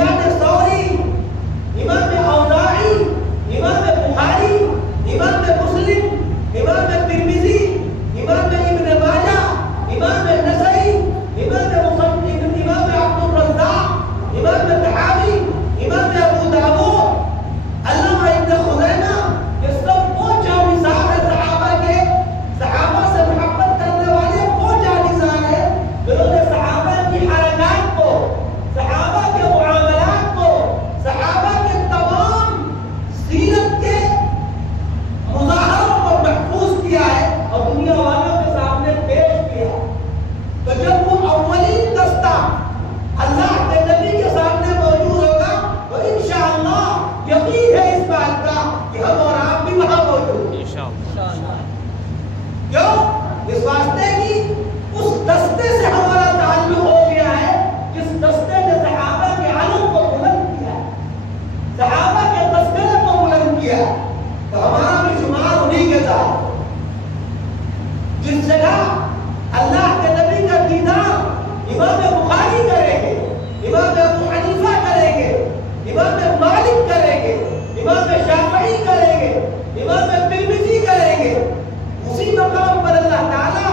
سفیان ثوری، امام اوزاعی، امام بخاری، امام مسلم، امام ترمذی، امام ابن ماجہ، امام نسائی، امام عبد الرزاق، امام طحاوی، امام ابو داؤد، علامہ ابن خزیمہ، یہ سب وہ جانثار ہیں صحابہ کے، صحابہ سے محبت کرنے والے وہ جانثار ہیں جنہوں نے صحابہ کی حرکات کو، صحابہ کے معاملات کو، صحابہ کے تمام سیرت کے مظاہروں کو محفوظ کیا ہے اور دنیا والوں کے سامنے پیش کیا. تو جب وہ اولین دستہ اللہ کے نبی کے سامنے موجود ہوگا تو انشاءاللہ یقین ہے اس بات کا کہ ہم اور آپ بھی وہاں موجود ہیں انشاءاللہ. کیوں؟ اس واسطے کی اس دستے سے ہمارا تعلق ہو گیا ہے جس دستے نے صحابہ کے علم کو بلند کیا ہے، صحابہ کے تذکرے کو بلند کیا ہے. تو ہمارا بھی شمار انہیں کے ساتھ. جس جگہ اللہ کے نبی کا دیدار امام بخاری کریں گے، امام ابو حنیفہ کریں گے، امام مالک کریں گے، امام شافعی کریں گے، امام ترمذی کریں گے، اسی مقام پر اللہ تعالیٰ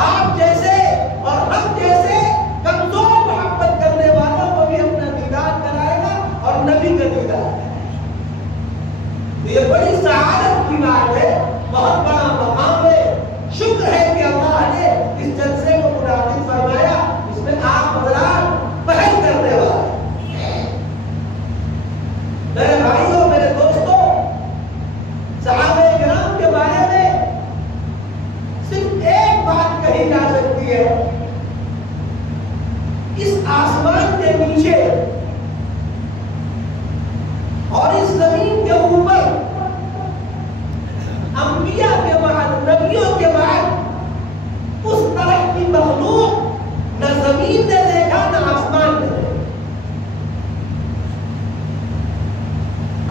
آپ جیسے اور ہم جیسے کمزور محبت کرنے والوں کو بھی اپنا دیدار کرائے گا اور نبی کا دیدار کرائے گا. یہ بڑی سعادت کی بات ہے، بہت بڑا مقام ہے. شکر ہے کہ اللہ نے اس جلسے کو منعقد فرمایا، اس میں آپ حضرات پہل کرنے والے. میرے بھائیوں، میرے دوستوں، صحابہ کرام کے بارے میں صرف ایک بات کہی جا سکتی ہے. اس آسمان کے نیچے اور اس زمین کے اوپر انبیاء کے بعد، نبیوں کے بعد اس طرح کی مخلوق نہ زمین نے دیکھا نہ آسمان نے دیکھا.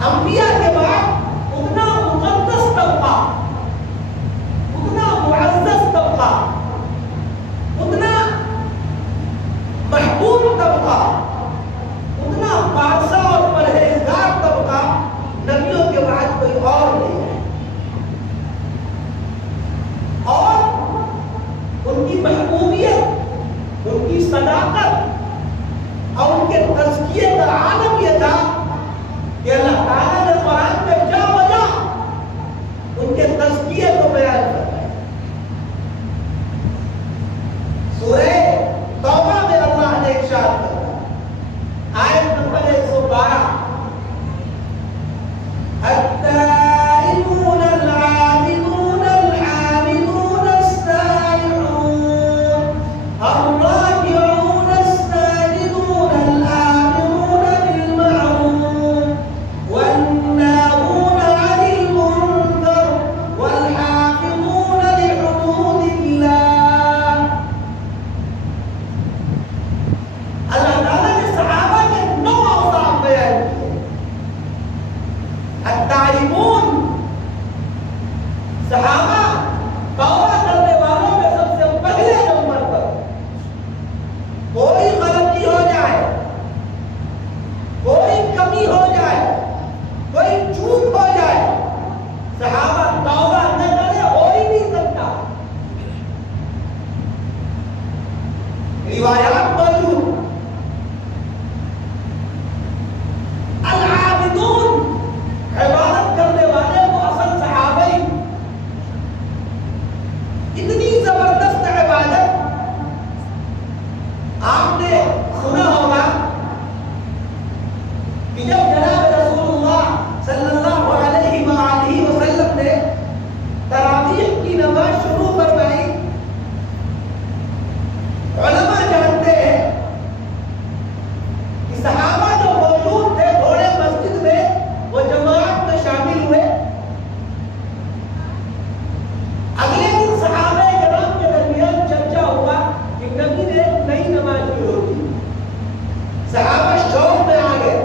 انبیاء کے بعد اتنا مقدس طبقہ، اتنا معزز طبقہ، اتنا محبوب طبقہ، اتنا بادشاہ اور پرہیزگار طبقہ نبیوں کے بعد کوئی اور نہیں ہے. اور ان کی محبوبیت، ان کی صداقت اور ان کے تزکیے کا عالم یہ تھا کہ اللہ تعالیٰ نے قرآن میں جا بجا ان کے تزکیے کو بیان کرا ہے. سورہ توبہ میں اللہ نے ارشاد کرا، آیت نمبر 112، التائبون العابدون الحامدون السائحون الراكعون الساجدون الآمرون بالمعروف والناهون عن المنكر والحافظون لحدود الله. اللہ تعالیٰ نے صحابہ کے 9 اوصاف بیان کیے. التائبون، صحابہ توبہ کرنے والوں میں سب سے پہلے نمبر پر. کوئی غلطی ہو جائے، کوئی کمی ہو جائے، کوئی چوک ہو جائے، صحابہ توبہ نہ کرے ہو ہی نہیں سکتا. روایات موجود. العابدون، عبادت کرنے والے کو اصل صحابی. اتنی زبردست عبادت آپ نے سنا ہوگا کہ جب جناب رسول اللہ صلی اللہ علیہ وآلہ وسلم نے تراویح کی نماز شروع فرمائی، علماء جانتے ہیں کہ صحابہ جو موجود تھے تھوڑے مسجد میں وہ جماعت میں شامل ہوئے. اگلے دن صحابہ کرام کے درمیان چرچا ہوا کہ نبی نے ایک نئی نماز شروع کی. صحابہ شوق میں آ گئے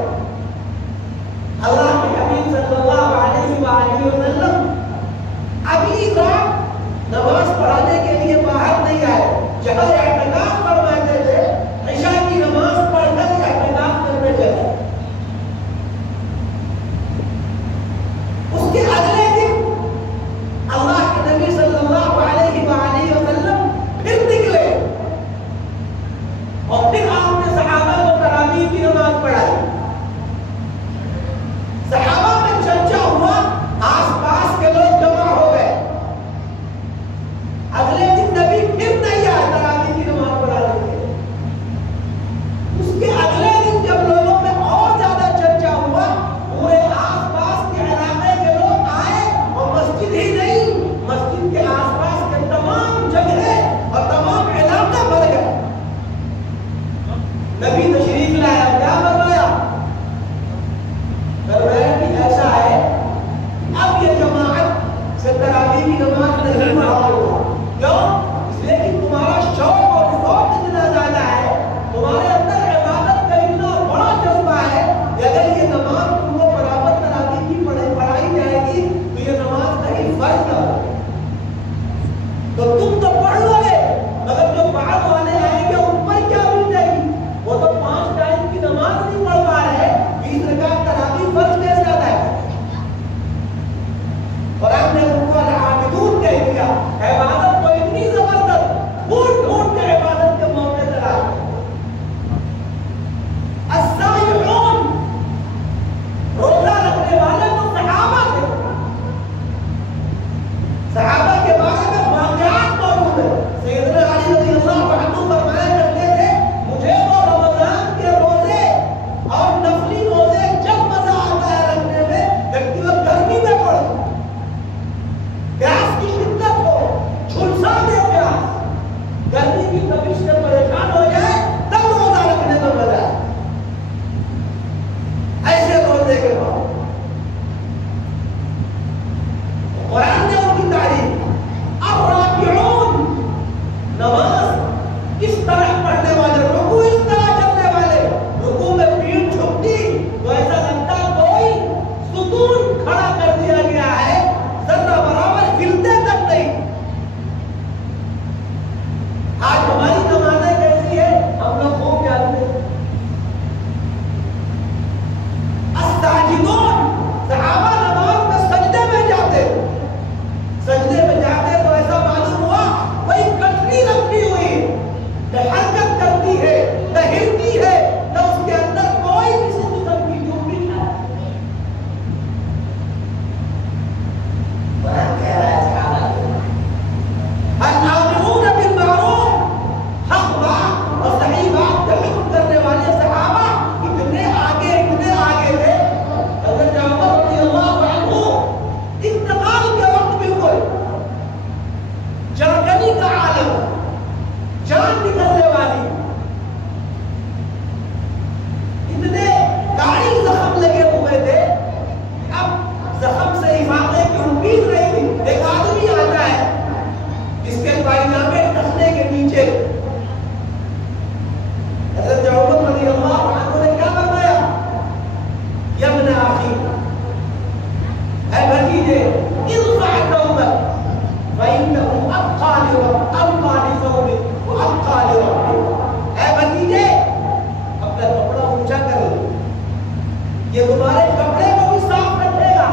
یہ تمہارے کپڑے کو بھی صاف رکھے گا،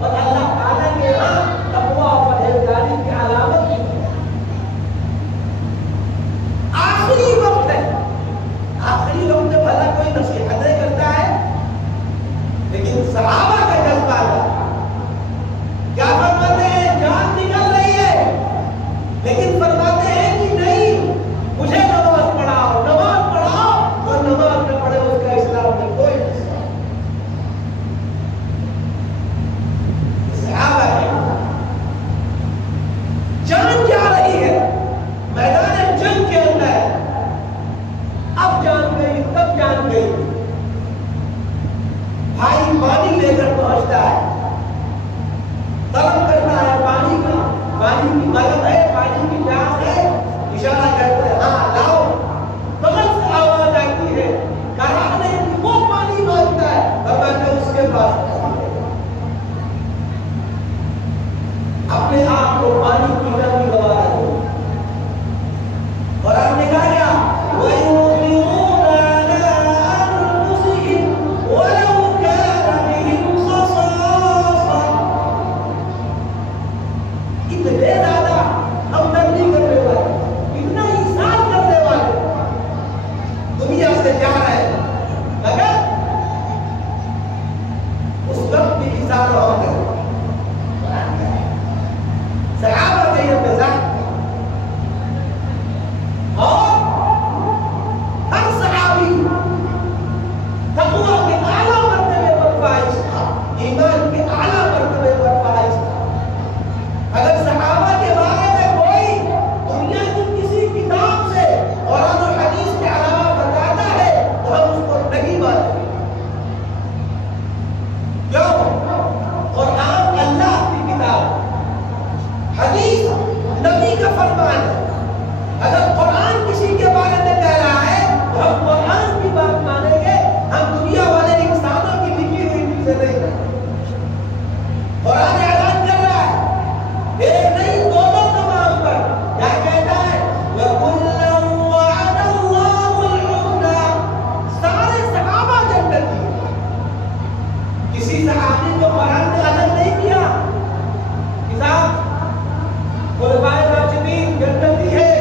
اور اللہ تعالیٰ کے ہاں تقویٰ اور پرہیزگاری کی علامت بھی ہے۔ آخری وقت ہے، آخری وقت میں بھلا کوئی نصیحتیں کرتا ہے، لیکن صحابہ کا جذبہ تھا، کیا فرماتے ہیں؟ جان نکل رہی ہے، لیکن فرماتے ہیں کہ نہیں، مجھے نماز پڑھاؤ، نماز پڑھاؤ، اور نماز نہ پڑھے اس کا اسلام میں کوئی حصہ نہیں۔ صحابہ ہے، جان جا رہی ہے، میدان جنگ کے اندر ہے، اب جان گئی، تب جان گئی، بھائی پانی لے کر پہنچتا ہے، طلب کرتا ہے پانی کا، پانی کی طلب ہے، پانی کی پیاس ہے، اشارہ کرتا ہے ہاں لاؤ، بغل سے آواز آتی ہے، کہا نہیں کہ وہ پانی مانگتا ہے، اور میں نے اس کے پاس اپنے آپ کو پانی پینا بھی گوا رہا ہوں، اور آپ نے کہا کیا؟ وَيُؤْثِرُونَ عَلَىٰ أَنفُسِهِمْ وَلَوْ كَانَ بِهِمْ خَصَاصَةٌ۔ اتنے زیادہ ہمدردی کرنے والے، اتنا احسان کرنے والے دنیا سے جا رہے ہیں، مگر اس وقت بھی احسان ہو گئے۔ صحابہ کا یہ مزاج، اور ہر صحابی تقویٰ کے اعلیٰ مرتبے پر فائز تھا، ایمان کے اعلیٰ مرتبے پر فائز تھا۔ اگر صحابہ کے بارے میں کوئی دنیا کی کسی کتاب سے قرآن و حدیث کے علاوہ بتاتا ہے تو ہم اس کو نہیں مانتے۔ کیوں؟ قرآن اللہ کی کتاب، حدیث نبی کا فرمان ہے۔ اگر قرآن کسی کے بارے میں کہہ رہا ہے تو ہم قرآن کی بات مانیں گے، ہم دنیا والے انسانوں کی لکھی ہوئی چیزیں نہیں کریں۔ قرآن اعلان کر رہا ہے ایک نہیں دونوں تمام پر، کیا کہتا ہے؟ وَكُلًّا وَعَدَ اللَّهُ الْحُسْنَىٰ، سارے صحابہ جنتی ہیں۔ کسی صحابی کو قرآن نے الگ نہیں کیا کتاب، خلفائے راشدین جنتی ہے،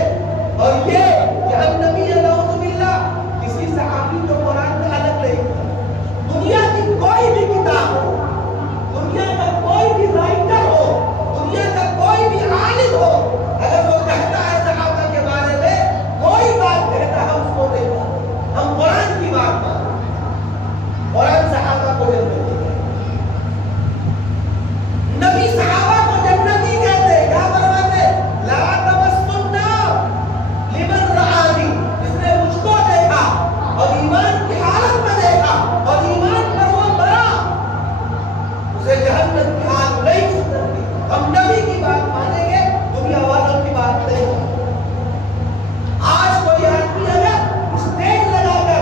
اور یہ جہنمی ہے نعوذ باللہ، کسی صحابی کو قرآن میں الگ نہیں کیا۔ دنیا کی کوئی بھی کتاب ہو، دنیا کا کوئی بھی رائٹر ہو، دنیا کا کوئی بھی عالم ہو، اگر وہ کہتا ہے صحابہ کے بارے میں کوئی بات کہتا ہے، ہم اس کو نہیں مانتے، ہم قرآن کی بات مانتے۔ قرآن صحابہ کو جنتی ہے، نبی صحابہ کو جنتی کہتے ہیں۔ کیا فرماتے؟ لا تمسوا النار لمن رآنی، جس نے مجھ کو دیکھا اور ایمان کی حالت میں دیکھا اور ایمان پر وہ مرا، اسے جہنم کی آگ نہیں چھوڑتی۔ ہم نبی کی بات مانیں گے، دنیا والوں کی بات نہیں مانیں گے۔ آج کوئی آدمی اگر اسٹیج لگا کر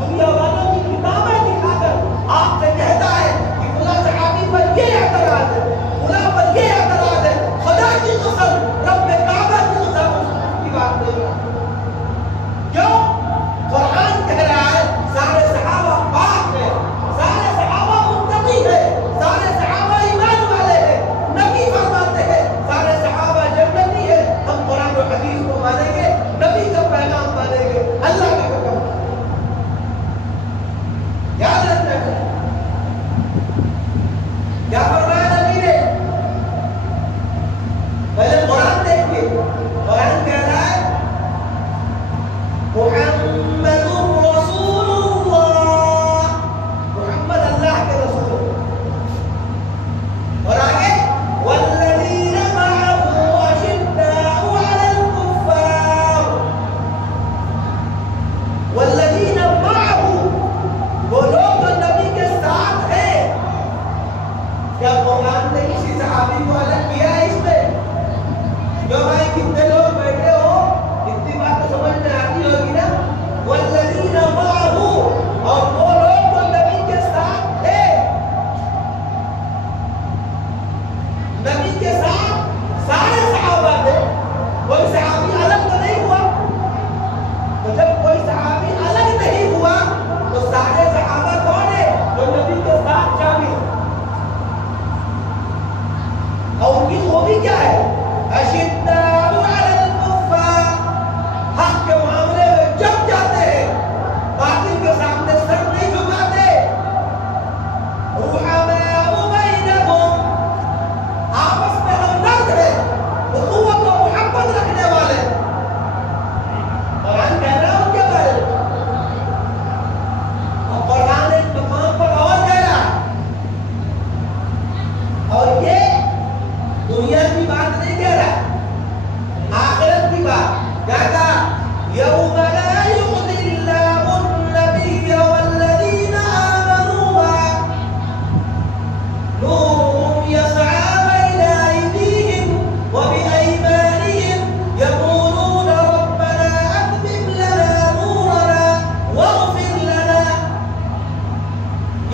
دنیا والوں کی کتابیں دکھا کر آپ سے کہتا ہے کہ فلاں صحابی پر یہ اعتراض ہے، فلاں پر یہ اعتراض ہے، خدا کی قسم، رب کعبہ کی قسم، اس کی بات نہیں مانتے۔ کیوں؟ قرآن کہہ رہا ہے سارے صحابہ پاک ہیں، سارے صحابہ متقی ہیں، سارے صحابہ ایمان والے ہیں۔ نبی فرماتے ہیں سارے صحابہ جنتی ہیں۔ ہم قرآن و حدیث کو مانیں گے، نبی کا پیغام مانیں گے، اللہ کا حکم مانیں گے۔ یاد رکھنا ہے کیا فرمایا نبی نے؟ پہلے قرآن دیکھیے، قرآن کہہ رہا ہے محمد رسول اللہ، محمد اللہ کے رسول، اور آگے والذین معه اشداء علی الکفار، والذین معه وہ لوگ جو نبی کے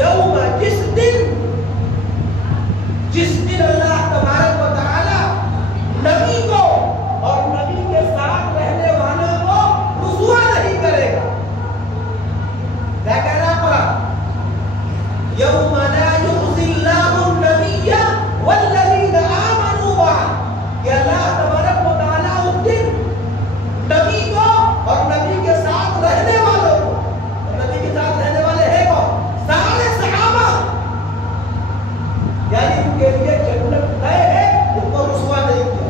یوم جس دن اللہ تبارک و تعالی نبی کو اور نبی کے ساتھ رہنے والوں کو رسوا نہیں کرے گا. کیا کہنا پڑا؟ یوم لا یخزی اللہ النبی والذین آمنوا معہ، کہ اللہ تبارک و تعالی اس دن نبی کو اور نبی کے ساتھ رہنے والوں کو، اور نبی کے ساتھ رہنے والے ہیں کون؟ سارے صحابہ، یعنی ان کے لیے جنت طے ہے، ان کو رسوا نہیں کیا.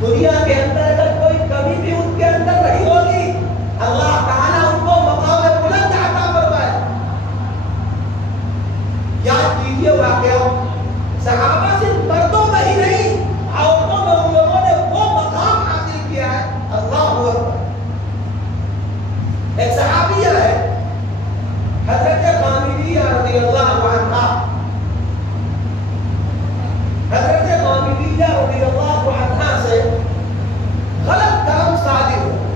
دنیا کے اندر اگر کوئی کمی بھی ان کے اندر رہی ہوگی، اللہ تعالیٰ ان کو مقام بلند عطا فرمائے. یاد کیجیے واقعہ، صحابہ صرف مردوں میں ہی نہیں، عورتوں میں ان لوگوں نے وہ مقام حاصل کیا ہے. اللہ اکبر. ایک صحابیہ ہے حضرت غامدیہ رضی اللہ عنہا. حضرت غامدیہ رضی اللہ عنہا سے غلط کام صادر ہوا.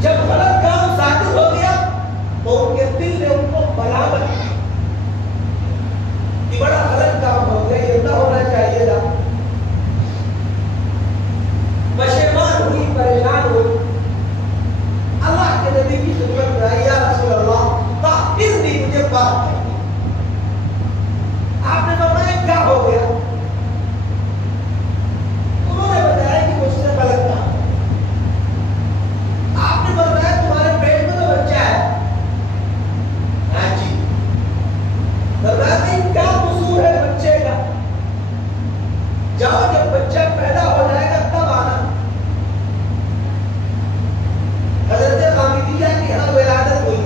جب غلط کام صادر ہو گیا تو ان کے دل نے ان کو برابر کہ بڑا غلط کام ہو گیا، یہ نہ ہونا چاہیے تھا. پشیمان ہوئی، پریشان ہوئی، اللہ کے نبی کی خدمت میں آئی، یا رسول اللہ طہرنی، مجھے پاک کر. آپ نے فرمایا کیا ہو گیا؟ انہوں نے بتایا کہ مجھ سے غلط کام. آپ نے فرمایا تمہارے پیٹ میں تو بچہ ہے. ہاں جی. فرمایا کہ کیا قصور ہے بچے کا؟ جاؤ جب بچہ پیدا ہو جائے گا تب آنا. حضرت غامدیہ کی یہاں ولادت ہوئی،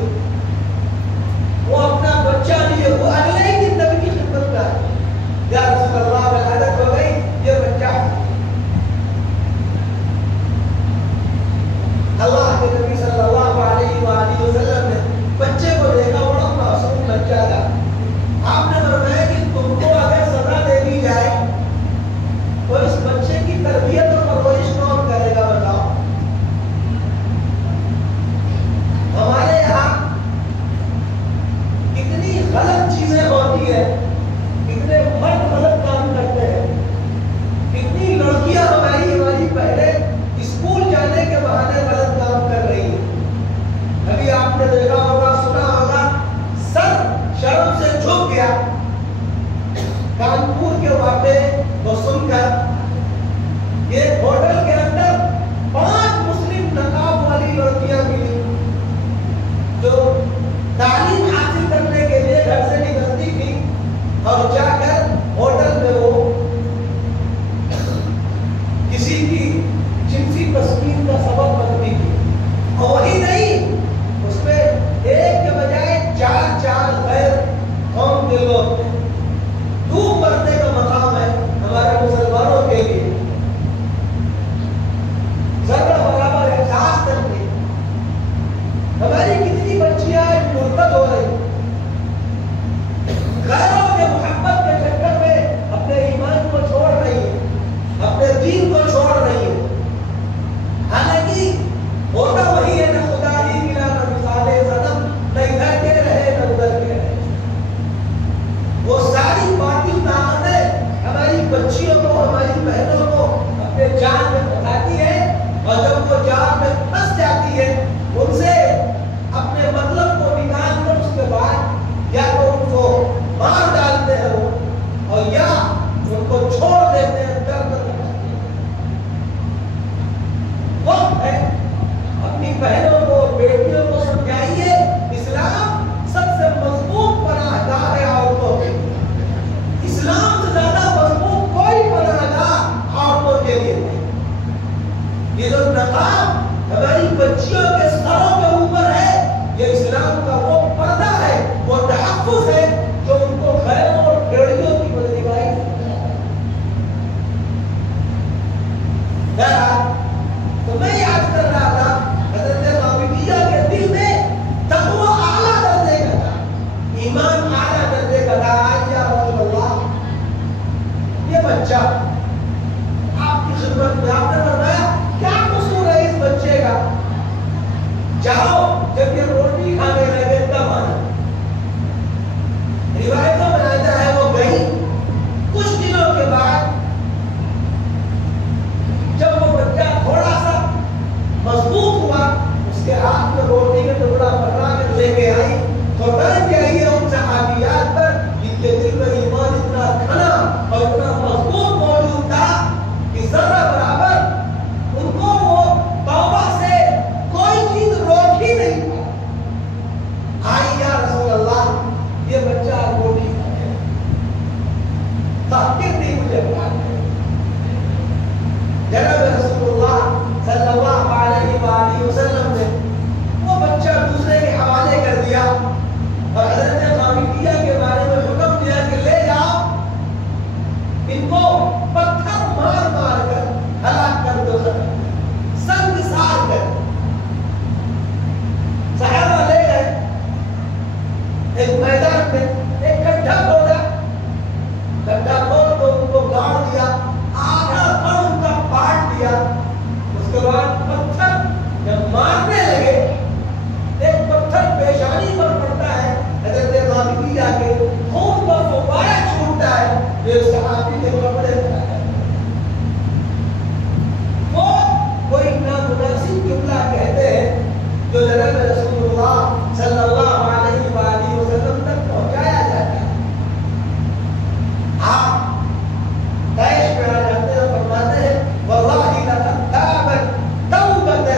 وہ اپنا بچہ لیے وہ اگلے ہی دن نبی کی خدمت میں آئے. یا رسول اللہ ولادت ہو گئی، یہ بچہ ہے. اللہ کے نبی صلی اللہ علیہ وآلہ وسلم نے بچے کو دیکھا، بڑا معصوم بچہ تھا. آپ نے فرمایا کہ تم کو اگر سزا دے دی جائے تو اس بچے کی تربیت اور پرورش کون کرے گا؟ بتاؤ. ہمارے یہاں کتنی غلط چیزیں ہوتی ہیں، کتنے مرد غلط کام کرتے ہیں، کتنی لڑکیاں ہماری پہلے اسکول جانے کے بہانے غلط کام کر رہی ہیں. ابھی آپ نے دیکھا ہوگا، سنا ہوگا، سر شرم سے جھک گیا. کانپور کے واقعے کو سن کر ایک ہوٹل کے اندر 5 مسلم نقاب والی لڑکیاں ملی جو تعلیم حاصل کرنے کے لیے گھر سے نکلتی تھی اور جا کر ہوٹل میں وہ کسی کی جنسی تسکین کا سبب بنتی تھی. اور وہی نہیں، اس میں ایک کے بجائے 4 غیر قوم کے لوگ تھے. ڈوب مرنے کا مقام ہے ہمارے مسلمانوں کے لیے. ذرا برابر احساس تک نہیں. ہماری کتنی بچیاں مرتد ہو رہی، غیروں کے محبت کے چکر میں اپنے ایمان کو چھوڑ رہی ہے، اپنے دین کو چھوڑ رہی ہے. حالانکہ ہوتا وہی ہے، نہ خدا ہی ملا، نہ مثال صنم، نہ ادھر کے رہے نہ ادھر کے رہے. وہ ساری باطل طاقتیں ہماری بچیوں کو، ہماری بہنوں کو اپنے جان میں پھنساتی ہے، اور جب وہ جان میں پھنس جاتی ہے ان سے اپنے مطلب کو نکال کر اس کے بعد یا تو ان کو مار ڈالتے ہیں وہ، اور یا ان کو چھوڑ دیتے ہیں. وقت ہے اپنی بہنوں کو، بیٹیوں کو سمجھائیے اسلام سب سے مضبوط پناہ گاہ ہے عورتوں کے لیے. اسلام سے زیادہ مضبوط کوئی پناہ گاہ عورتوں کے لیے نہیں. یہ جو نقاب ہماری بچیوں کے سروں کے اوپر ہے، یہ اسلام کا وہ پردہ ہے، وہ تحفظ ہے جو ان کو غیروں اور ڈیڑھیوں کی بدنگاہی تو میں یاد کر رہا تھا حضرت غامدیہ کے دل میں تقوی اعلیٰ درجے کا تھا، ایمان اعلیٰ درجے کا تھا. یا رسول اللہ، یہ بچہ آپ کی خدمت میں، آپ نے فرمایا کیا اس کے بعد پتھر جب مارنے لگے، ایک پتھر پیشانی پر پڑتا ہے، حضرت غامدی جا کے خون کا فوارہ چھوٹتا ہے، جو صحابی کے کپڑے پر آتا ہے، وہ کوئی نامناسب جملہ کہتے ہیں جو جناب رسول اللہ صلی اللہ علیہ وآلہ وسلم تک پہنچایا جاتا ہے۔ آپ داعش پہ آ جاتے ہیں، فرماتے ہیں واللہ لقد تابت توبۃ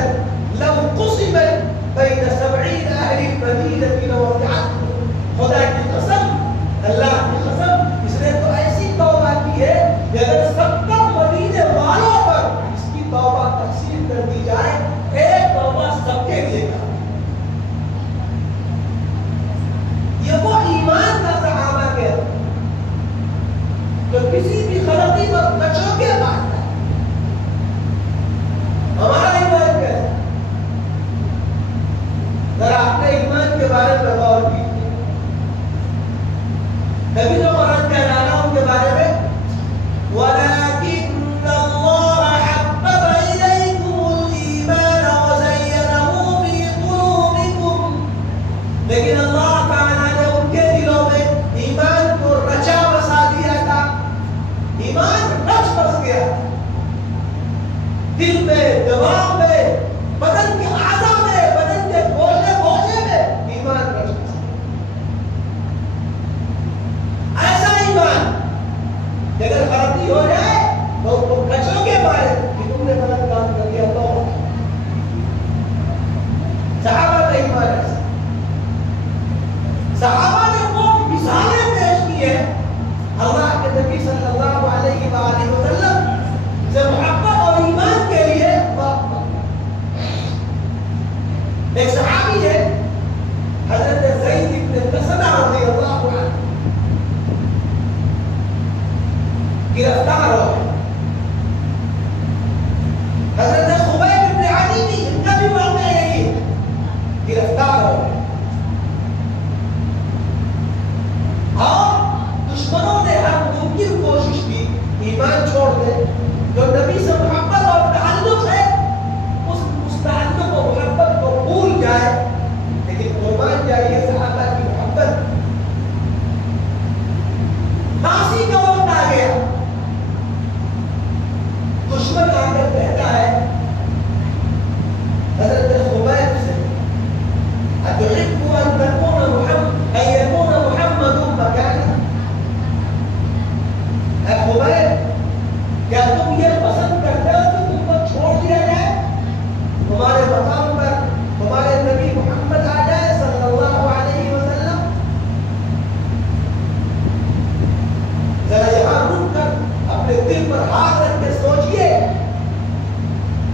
لو قسمت بین 70 اہل المدینہ لوسعتهم، خدا کی قسم، اللہ کی قسم، اس نے تو ایسی توبہ کی ہے کہ اگر 70 مدینے والوں پر اس کی توبہ تقسیم کر دی جائے، ایک توبہ سب کے لیے کا۔ یہ وہ ایمان کا صحابہ کے جو کسی بھی غلطی پر بچو کے مارتا ہے۔ ہمارا ایمان کیا ہے؟ ذرا اپنے ایمان کے بارے میں غور کیجیے۔ نبی جو قرآن کا اعلان ان کے بارے میں وَلَكِنَّ اللَّهَ حَبَّبَ إِلَيْكُمُ الْإِيمَانَ وَزَيَّنَهُ فِي قُلُوبِكُمْ، لیکن اللہ تعالیٰ نے ان کے دلوں میں ایمان کو رچا بسا دیا تھا، ایمان رچ بس گیا، دل میں، دماغ میں، بدن کے اعضاء میں، بدن کے گوشے گوشے میں ایمان رچ بس گیا۔ ایسا ایمان کہ اگر غلطی ہو جائے تو ان کو کچروں کے بارے کہ تم نے غلط کام کر دیا تو صحابہ کا ایمان ایسا۔ صحابہ نے وہ مثالیں پیش کی ہیں اللہ کے نبی صلی اللہ علیہ وآلہ وسلم سے محبت اور ایمان کے لیے وقت۔ ایک صحابی ہے حضرت زید بن قصدہ رضی اللہ عنہ، گرفتار ہو گئے۔ حضرت خبیب بن عدی بھی، ان کا بھی واقعہ یہی ہے، گرفتار ہو گئے اور دشمنوں نے ہر ممکن کوشش کی ایمان چھوڑ دے، جو نبی سے محبت اور تعلق ہے اس تعلق و محبت کو بھول جائے، لیکن قربان جائیے صحابہ کی محبت۔ پھانسی کا وقت آ گیا، دشمن آ کر کہتا ہے حضرت خبیب سے أتحب أن يكون محمد مكانه؟ اے خبیب، کیا تم یہ پسند کرتے ہو کہ تم کو چھوڑ دیا جائے، تمہارے مقام پر تمہارے نبی محمد آ جائے صلی اللہ علیہ وسلم؟ ذرا یہاں رک کر اپنے دل پر ہاتھ رکھ کے سوچئے،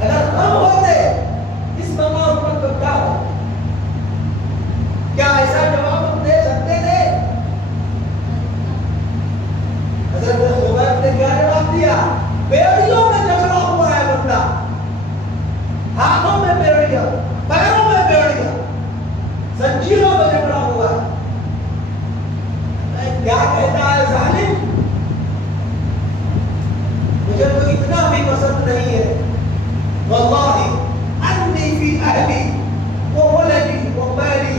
اگر ہم ہوتے اس مقام پر تو کیا ہوتا؟ کیا ایسا جواب ہم دے سکتے تھے؟ حضرت خبیب نے کیا جواب دیا؟ بیڑیوں میں جکڑا ہوا ہے بندہ، ہاتھوں میں بیڑیاں، پیروں میں بیڑیاں، زنجیروں میں جکڑا ہوا ہے۔ کیا کہتا ہے ظالم؟ مجھے تو اتنا بھی پسند نہیں ہے، واللہ انی فی اہلی وولدی ومالی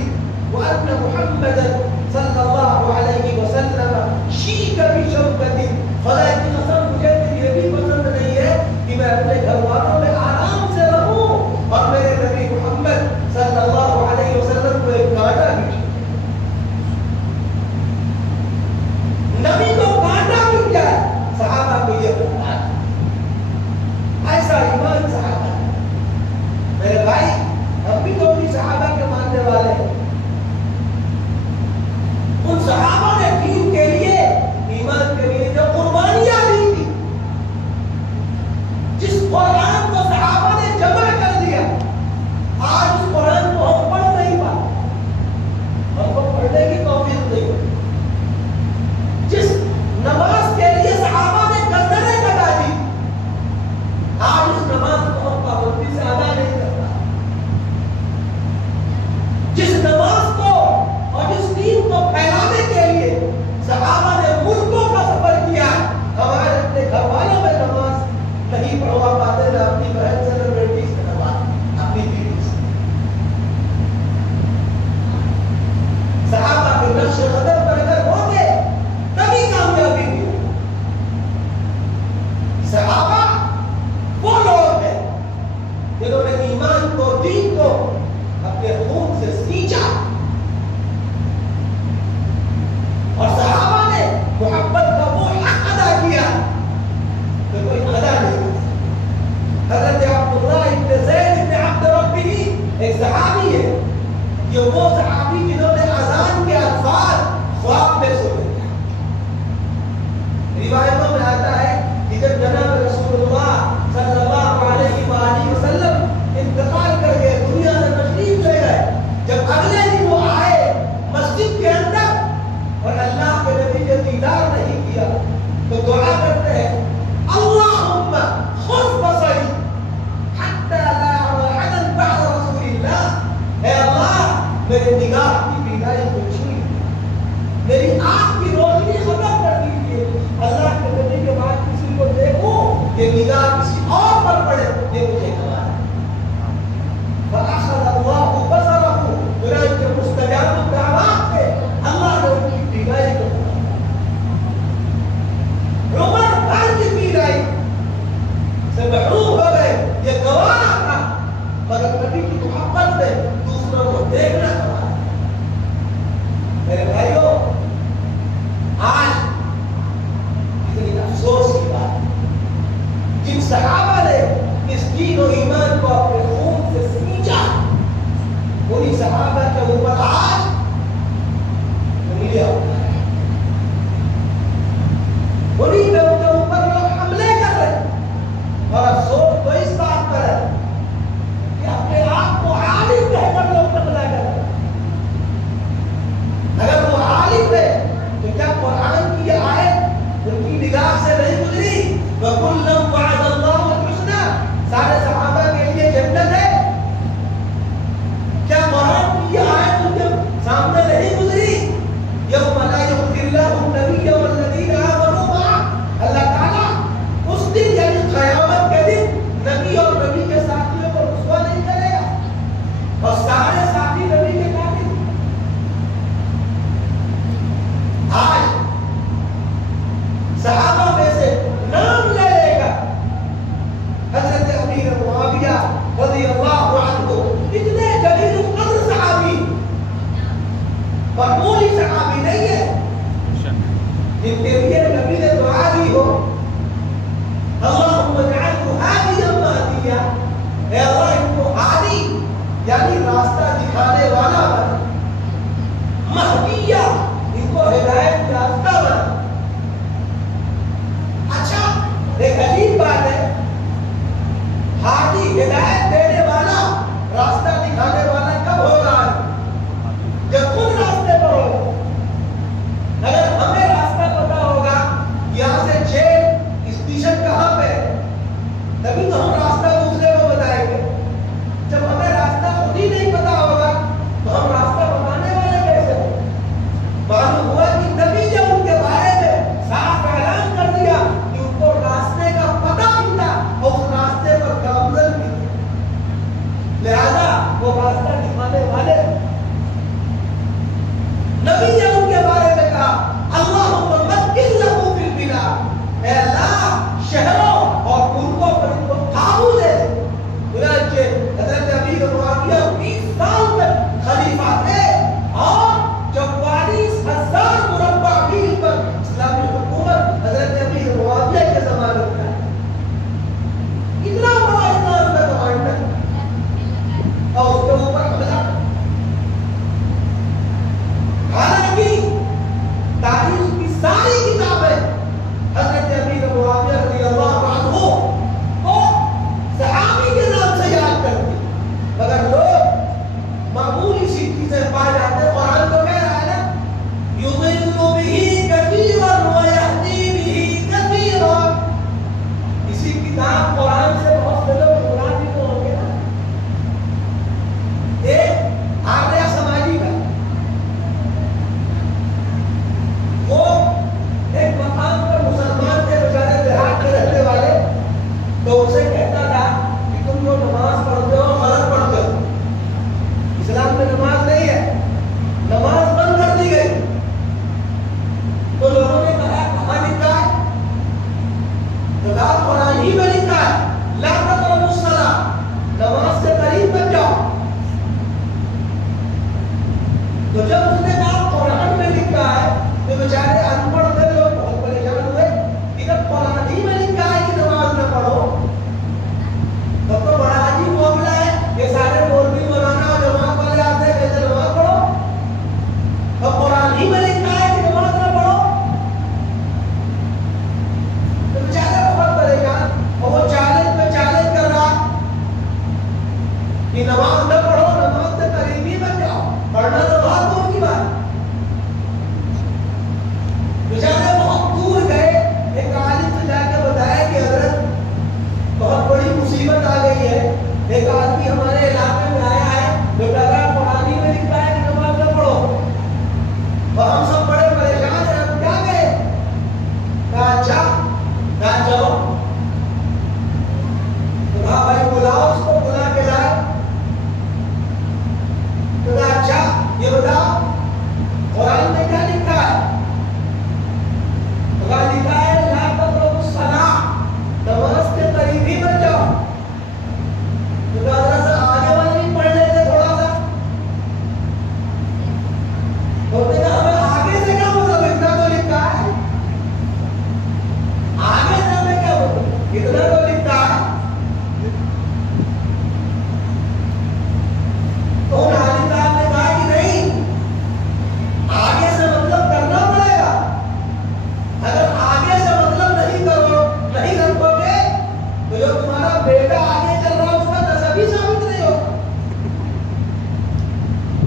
وان محمدا صلی اللہ علیہ وسلم شیک بشوکت، خدا کی قسم مجھے یہ بھی پسند نہیں ہے کہ میں اپنے گھر والوں میں آرام سے رہوں اور میرے نبی محمد صلی اللہ علیہ وسلم کو ایک کانٹا بھی نبی کو کانٹا مل جائے۔ صحابہ کو یہ بتا ایسا ایمان صحابہ۔ میرے بھائی، ہم بھی تو اپنی صحابہ کے ماننے والے ہیں۔ ان صحابہ نے دین کے لیے، ایمان کے لیے جو قربانیاں دی تھی، جس کو اپنے خون سے سینچا اور صحابہ نے محبت کا وہ حق ادا کیا کہ کوئی ادا نہیں. حضرت عبداللہ ابن زید ابن عبد ربی ایک صحابی ہے. یہ وہ صحابی جنہوں نے اذان کے الفاظ خواب میں سنے. روایتوں میں آتا ہے کہ جب جناب رسول اللہ صلی اللہ علیہ وآلہ وسلم انتقال کر گئے, دنیا سے تشریف لے گئے, جب اگلے دن وہ آئے مسجد کے اندر اور اللہ کے نبی نے دیدار نہیں کیا تو دعا کرتے ہیں اللہم خذ بصری حتی لا ارى احدا بعد رسول اللہ. اے اللہ میرے نگاہ کی بینائی کو چھوئی, میری آنکھ کی روشنی ختم کر دیجیے. اللہ کے نبی کے بعد کسی کو دیکھوں کہ نگاہ کسی اور پر پڑے, یہ مجھے کہا ہے. فَأَخَذَ اللَّهُ بَصَرَهُ, چنانچہ مستجاب الدعوات ہے اللہ نے ان کی بینائی کو عمر بھر کی بینائی سے محروم ہو گئے. یہ گوارا تھا مگر نبی کی محبت میں دوسروں کو دیکھنا پڑا. میرے بھائیوں, آج اتنی افسوس کی بات, جن صحابہ نے اس دین و ایمان کو اپنے خون سے سینچا, انہی صحابہ کے اوپر آج انہی کے اوپر لوگ حملے کر رہے. اور افسوس تو اس بات پر ہے کہ اپنے آپ کو عالم کہہ کر لوگ حملہ کر رہے. اگر وہ عالم ہے تو کیا قرآن کی یہ آیت ان کی نگاہ سے نہیں گزری؟ وَكُلًّا وَعَدَ اللَّهُ الْحُسْنَى, سارے صحابہ کے لیے جنت ہے. کیا قرآن کی یہ آیت ان کے سامنے نہیں گزری؟ يَوْمَ لَا يُخْزِي اللَّهُ النَّبِيَّ وَالَّذِينَ آمَنُوا مَعَهُ, اللہ تعالیٰ اس دن یعنی قیامت کے دن نبی اور نبی کے ساتھیوں کو رسوا نہیں کرے گا, اور سارے ساتھی نبی کے قابل. آج صحابہ میں سے نام لے لے گا حضرت امیر معاویہ رضی اللہ عنہ, اتنے جلیل القدر صحابی, معمولی صحابی نہیں ہے, جن کے لیے نبی نے دعا دی ہو اللہم اجعلہ ہادیا مہدیا, اے اللہ ان کو ہادی یعنی راستہ دکھانے والا بنا, مہدیا ان کو ہدایت یافتہ بنا. اچھا ایک عجیب بات ہے, ہادی ہدایت دینے والا راستہ دکھانے والا کب ہو رہا ہے؟ جب خود راستے پر ہوگا. اگر ہمیں راستہ پتا ہوگا یہاں سے 6 اسٹیشن کہاں پہ ہے, تبھی تو ہم راستہ دوسرے کو بتائیں گے. جب ہمیں راستہ خود ہی نہیں پتا ہوگا تو ہم راستہ بتانے والے کیسے ہوں؟ معلوم ہوا کہ نبی نے ان کے بارے میں صاف اعلان کر دیا کہ ان کو راستے کا پتہ بھی تھا اور اس راستے پر گامزن بھی تھا. لہذا کہ نماز نہ پڑھو، نماز سے قریبی بن جاؤ، پڑھنا تو بہت دور کی بات۔ بیچارے بہت دور گئے، ایک عالم سے جا کے بتایا کہ حضرت بہت بڑی مصیبت آ گئی ہے، ایک آدمی ہمارے علاقے میں آیا ہے، بیٹا قرآن میں لکھا ہے کہ نماز نہ پڑھو، اور ہم سب بڑے پریشان ہیں، ہم کیا کریں؟ کہا اچھا، کہا چلو، تو کہا بھائی بلاؤ اس کو، بلا کے لائے، تو کہا اچھا یہ بتاؤ قرآن میں کیا لکھا ہے؟ تو کہا لکھا ہے لا تقربوا الصلاۃ، نماز کے قریب ہی بن جاؤ۔ تو کہا ذرا سا آگے والے بھی پڑھ لیتے تھوڑا سا، تو نے کہا ہمیں آگے سے کیا مطلب، اتنا تو لکھا ہے، آگے سے ہمیں کیا مطلب، اتنا تو لکھا ہے۔ تو عالم صاحب نے کہا کہ نہیں، آگے سے مطلب کرنا پڑے گا، اگر آگے سے مطلب نہیں رکھو گے تو جو تمہارا بیٹا آگے چل رہا اس کا تصویر ثابت نہیں ہوگا۔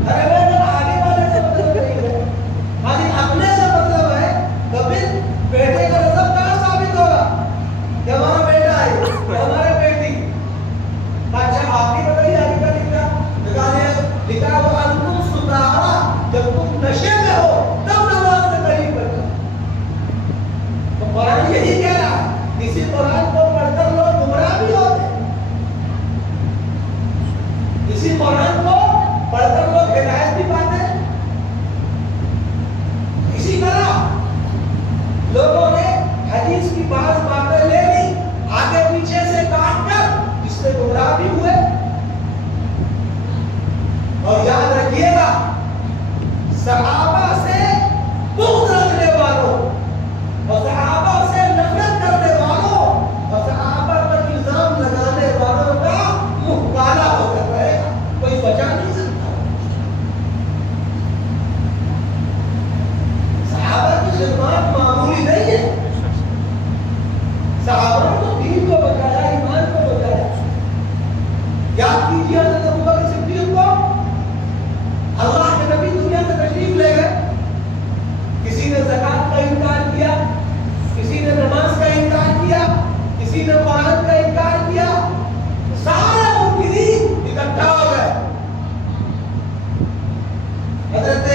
ارے اگر آگے والے سے مطلب نہیں ہے، خالی اپنے سے مطلب ہے، تو پھر بیٹے کا نسب کہاں ثابت ہوگا کہ ہمارا بیٹا ہے یا ہمارے بیٹی؟ اچھا آپ ہی بتائیے آگے کا لکھا وہ انتم سکارا، جب تم نشے میں ہو تب نماز سے قریب بچو۔ تو قرآن یہی کہہ رہا ہے، اسی قرآن کو پڑھ کر لوگ گمراہ بھی ہوتے ہیں، اسی قرآن کو پڑھ کر لوگ ہدایت بھی پاتے ہیں۔ اسی طرح لوگوں نے حدیث کی بعض باتیں لے لی، آگے پیچھے سے کاٹ کر اس سے گمراہ بھی ہوئے۔ اور یاد رکھیے گا، صحابہ سے بغض رکھنے والوں اور صحابہ سے نفرت کرنے والوں اور صحابہ پر الزام لگانے والوں کا منہ کالا ہو کر رہے گا، کوئی بچا نہیں سکتا۔ صحابہ کی خدمات معمولی نہیں ہے، صحابہ تو دین کو بچایا، ایمان کو بچایا۔ یاد کیجیے حضرت ابوبکر صدیق کو اللہ کے نبی دنیا سے تشریف لے گئے، کسی نے زکات کا انکار کیا، کسی نے نماز کا انکار کیا، کسی نے قرآن کا انکار کیا، سارے منکرین اکٹھا ہو گئے۔ حضرت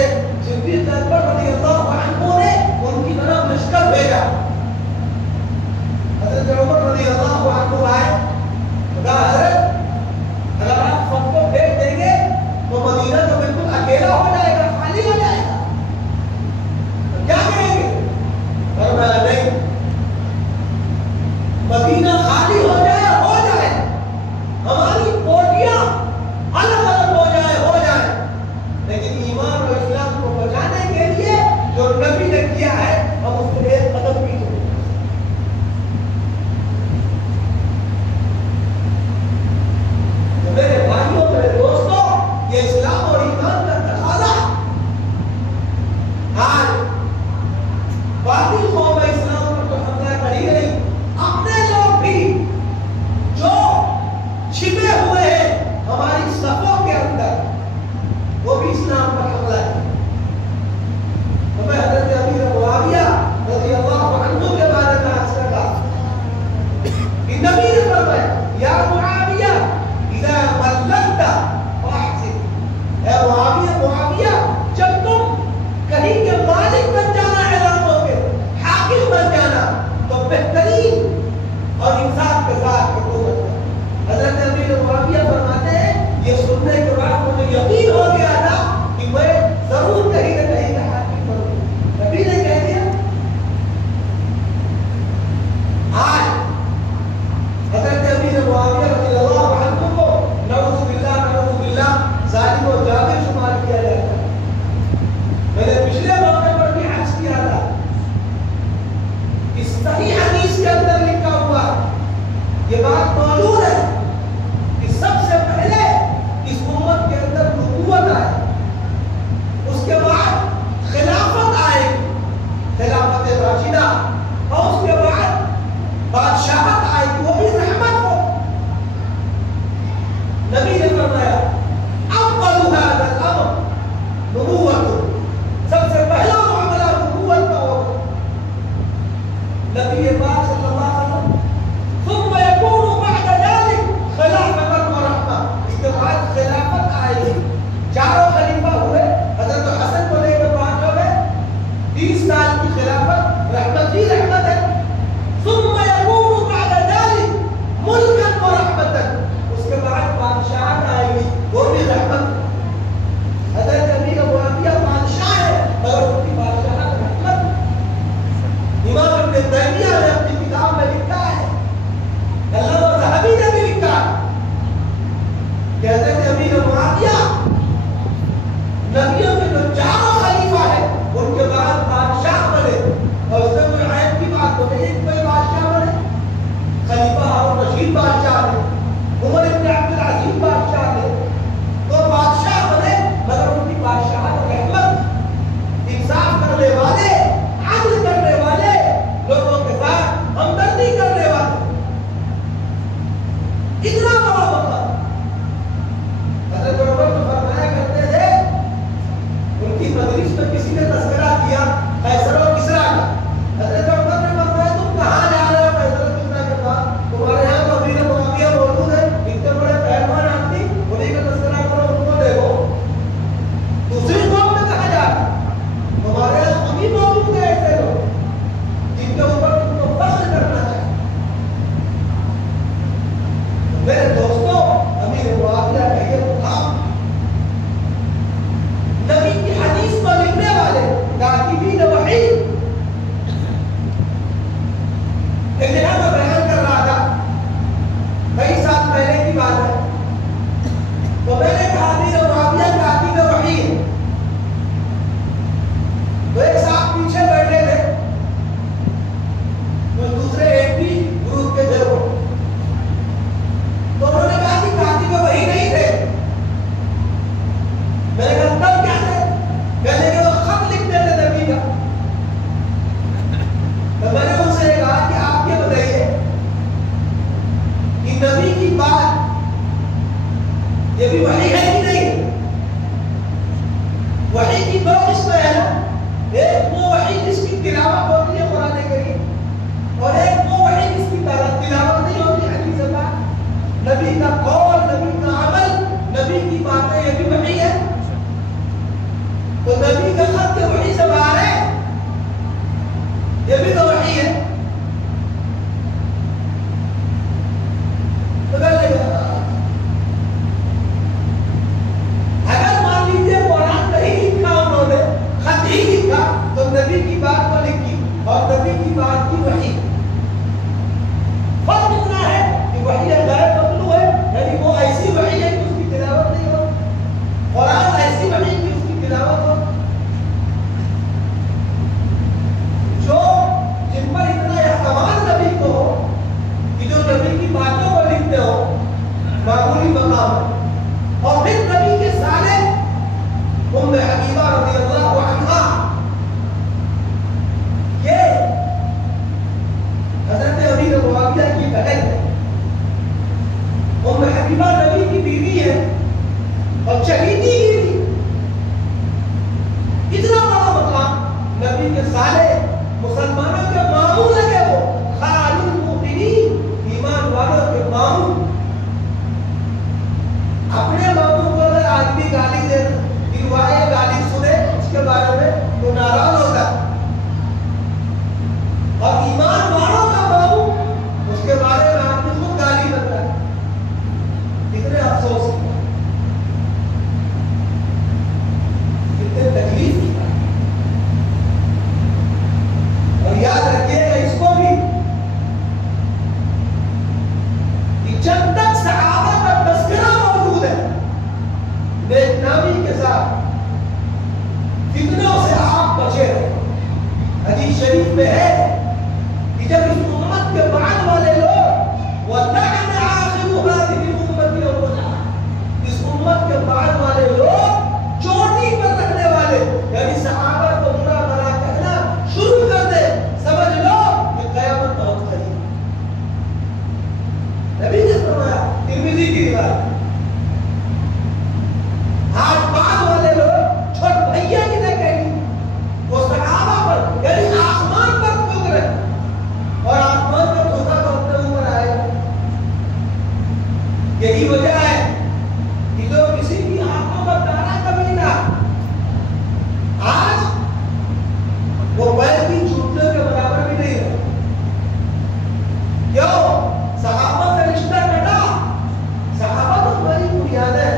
صدیق اکبر رضی اللہ عنہ نے ان کی طرف لشکر بھیجا۔ حضرت عمر رضی اللہ عنہ آئے، کہا حضرت اگر آپ سب کو بھیج دیں گے تو مدینہ تو بالکل اکیلا ہو جائے گا، خالی ہو جائے گا، تو کیا کریں گے؟ فرمایا نہیں، مدینہ خالی ہو جائے، ہماری کوٹیاں الگ الگ ہو جائے، لیکن ایمان اور اسلام کو بچانے کے لیے جو نبی نے کیا ہے ہم اس کو ایک قدم بھی چھوڑیں۔ میرے بھائیوں، میرے دوستوں، یہ اسلام اور ایمان کا تقاضا ہے۔ آج باقی قوم اسلام پر تو حملہ کر ہی نہیں، اپنے لوگ بھی جو چھپے ہوئے ہیں ہماری صفوں کے اندر، وہ بھی اسلام پر حملہ ہے۔ ہمیں حضرت امیر معاویہ رضی اللہ عنہ کے بارے میں عرض کرتا کہ نبی نے فرمایا یا معاویہ اذا بلغت فاحسن، اے معاویہ جب تم کہیں کے مالک بن جانا علاقوں کے، حاکم بن جانا، تو بہترین اور انصاف کے ساتھ حکومت کرو۔ حضرت امیر معاویہ فرماتے ہیں یہ سننے کے بعد مجھے یقین ہو گیا تھا کہ میں فرمایا اول هذا الامر نبوت، سب سے پہلا معاملہ نبوت کا ہوگا نبی پاک صلی اللہ علیہ وسلم، ثم يكون بعد ذلك خلافة ورحمة، اس کے بعد خلافت آئے گی. چاروں خلیفہ ہوئے، حضرت حسن کو لے کر 5 ہو گئے، 30 سال کی خلافت، رحمت ہی رحمت ہے. ثم يكون بعد ذلك ملكا ورحمة، اس کے بعد بادشاہت آئے گی، وہ بھی رحمت. حضرت امیر معاویہ بادشاہ ہے مگر ان کی بادشاہت رحمت. امام ابن تیمیہ نے اپنی کتاب میں لکھا ہے، علامہ ذہبی نے بھی لکھا ہے کہ حضرت امیر معاویہ نبیوں کے جو 4 خلیفہ ہیں ان کے بعد بادشاہ بنے، اور اس میں کوئی عیب کی بات تو نہیں کوئی بادشاہ بنے. خلیفہ ہارون رشید بادشاہ نے، عمر ابن عبد العزیز بادشاہ نے، تو بادشاہ بنے مگر ان کی بادشاہت رحمت، انصاف کرنے والے، عدل کرنے والے، لوگوں کے ساتھ ہمدردی کرنے والے. اتنا بڑا مطلب حضرت عمر تو فرمایا کرتے تھے، ان کی مجلس میں کسی نے تذکرہ کیا قیصر و کسریٰ کا. حضرت عمر نے فرمایا تم کہاں جا رہے ہو قیصر و کسریٰ کے پاس؟ تمہارے یہاں تو امیر معاویہ موجود ہے، اتنے بڑے پہلوان آدمی، انہیں کا تذکرہ کرو، ان کو دیکھو. دوسری قوم میں کہاں جا رہے تمہارے یہاں خود موجود ہے ایسے لوگ جن کے اوپر تم کو فخر کرنا چاہیے. میرے دوستوں، امیر معاویہ کا یہ مقام نبی کی حدیث کو لکھنے والے کاتبین وحی، ایک جگہ میں بیان کر رہا تھا کئی سال پہلے کی بات ہے، تو میں نے کہا امیر معاویہ کاتب وحی ہے. تو ایک صاحب پیچھے بیٹھے تھے، تو دوسرے ایک بھی گروپ کے ضرور، تو انہوں نے کہا کہ کاتب وحی نہیں تھے. میں نے کہا تب کیا تھے؟ کہنے کہ وہ خط لکھتے تھے نبی کا. تو میں نے ان سے کہا کہ آپ یہ بتائیے کہ نبی کی بات یہ بھی وحی ہے کہ نہیں؟ وحی کی 2 قسمیں ہیں نا، ایک وہ وحی جس کی تلاوت ہوتی ہے قرآن کریم، اور ایک وہ وحی جس کی تلاوت نہیں ہوتی حدیث پاک. نبی کا قول، نبی کا عمل، نبی کی باتیں، یہ بھی وحی ہے. تو نبی کا خط کے وحی سے باہر ہے، یہ بھی تو وحی ہے. تو اگر مان لیجیے قرآن نہیں لکھا انہوں نے، خط ہی لکھا، تو نبی کی بات کو لکھی اور نبی کی بات کی وحی. فرق اتنا ہے کہ وحی غیر مطلوب ہے، یعنی وہ ایسی وحی ہے کہ اس کی تلاوت نہیں ہو، قرآن ایسی وحی کہ اس کی تلاوت ہو. جو جن پر اتنا اعتماد نبی کو ہو کہ جو نبی کی باتوں کو لکھتے ہو، معمولی مقام ہے. اور پھر نبی کے سالے ام حبیبہ رضی اللہ عنہا، یہ حضرت امیر معاویہ کی بہن ہے. ام حبیبہ نبی کی بیوی ہے اور چہیتی کی بھی. اتنا بڑا مقام، نبی کے سالے، مسلمانوں کے ماموں لگے، وہ خال المؤمنین، ایمان والوں کے ماموں. اپنے ماموں کو اگر آدمی گالی دے، دلوائے گالی سنے اس کے بارے میں تو ناراض ہوتا ہے، اور ایمان والوں کا ماموں اس کے بارے میں آدمی خود گالی کرتا ہے. کتنے افسوس کی بات، کتنے تکلیف کی بات. اور یاد رکھیے گا اس کو بھی کہ جب تک صحابہ کا تذکرہ موجود ہے، نیک نامی کے ساتھ فتنوں سے آپ بچے رہے. حدیث شریف میں ہے کہ جب اس امت کے بعد والے لوگ وَلَعَنَ عَاقِبُ هَٰذِهِ الْأُمَّةِ الْأَوَّلَىٰ، اس امت کے بعد والے لوگ چوٹی پر رکھنے والے، یعنی صحابہ کو برا بھلا کہنا شروع کر دے، سمجھ لو کہ قیامت بہت قریب. نبی نے فرمایا، ترمذی کی روایت، یہی وجہ ہے کہ جو کسی کی آنکھوں پر دانا کبھی نہ آج وہ پیر بھی چھوٹنے کے برابر بھی نہیں ہے. کیوں؟ صحابہ سے رشتہ کٹا. صحابہ تو ہماری بنیاد ہے.